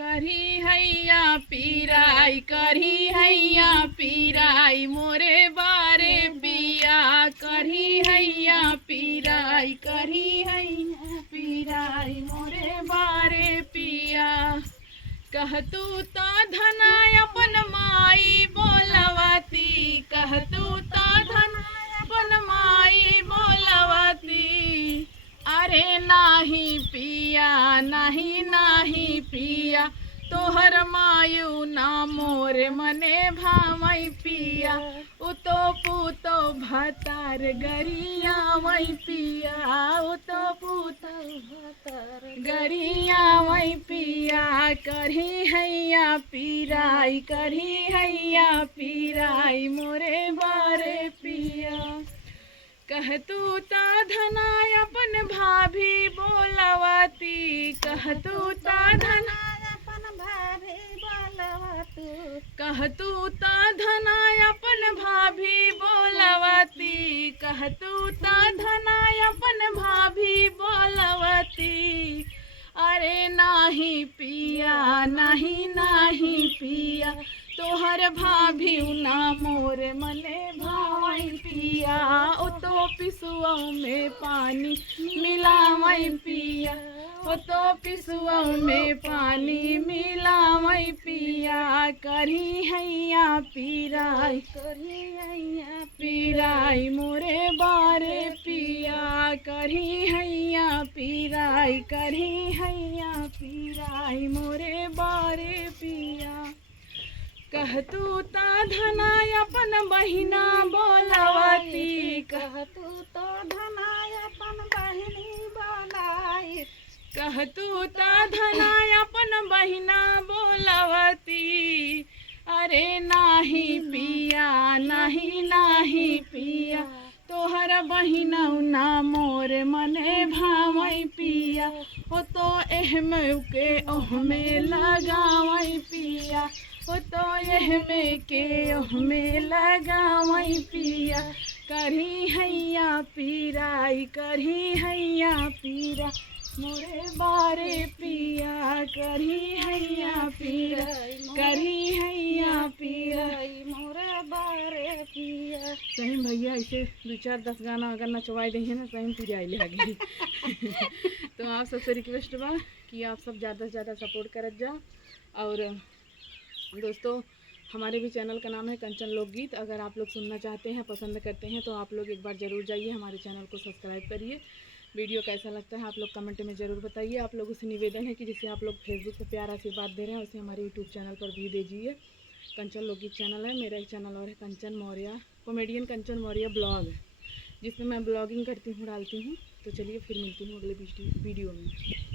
करी हैया पीराई, करी हैया पीराई मोरे बारे पिया, करी हैया पीराई, करी हैया पीराई मोरे बारे पिया। कहतू ता धनाय अपन माई बोलवती, कहतू ता धनाय अपन माई बोलवती। अरे नाही पिया, नाही नाही पिया, तोहर मायू ना मोर मने भावई पिया। उतो पूतो भतार गरिया वही पिया, उतो पूतो भतार गरिया वही पिया। करही हैया पीराई, करही हैया पीराई मोरे बारे पिया। कहतू ता धनाय अपन भाभी बोलवती, कहतू ता धनाय अपन भाभी बोलवती, कहतू ता धनाय अपन भाभी बोलवती, कहतू ता धनाय अपन भाभी बोलवती। अरे नाही पिया, नाही नाही पिया, तोहर भाभी ना मोर मने भाई पिया। ओ तो पिसुआ में पानी मिलावई पिया, ओ तो पिसुआ में पानी मिलावई पिया। करी हैया पीराई, करी हैया पीराई मोरे बारे पिया, करी हैया पीराई, करी हैया पीराई मोरे बारे पिया। कहतू ता धनाय अपन बहिना बोलवती, कहतू तो धनाय अपन बहिनी बोलाई, कहतू ता धनाय अपन बहिना बोलवती। अरे नाही पिया, नाही नाही पिया, तोहर बहिना ना मोर मने भावई पिया। ओ तो एहमे के ओहमे लगावई पिया, ओ तो एहमे के ओहमे लगावई पिया। करही हैया पीराई, करही हैया पीरा मोरे बारे पिया, करही हैया पीराई, करही हैया पीराई मोरे बारे पिया। सही भैया ऐसे 2-4-10 गाना अगर नचवाई देंगे ना सही पूरी आई लगी। तो आप सबसे रिक्वेस्ट बा कि आप सब ज़्यादा से ज़्यादा सपोर्ट करत जा। और दोस्तों हमारे भी चैनल का नाम है कंचन लोकगीत। अगर आप लोग सुनना चाहते हैं, पसंद करते हैं तो आप लोग एक बार ज़रूर जाइए, हमारे चैनल को सब्सक्राइब करिए। वीडियो कैसा लगता है आप लोग कमेंट में ज़रूर बताइए। आप लोगों से निवेदन है कि जिसे आप लोग फेसबुक पर प्यार आशीर्वाद दे रहे हैं उसे हमारे यूट्यूब चैनल पर भी दीजिए। कंचन लोकगीत चैनल है, मेरा एक चैनल और है कंचन मौर्य, कॉमेडियन कंचन मौर्य ब्लॉग है, जिसमें मैं ब्लॉगिंग करती हूँ, डालती हूँ। तो चलिए फिर मिलती हूँ अगले वीडियो में।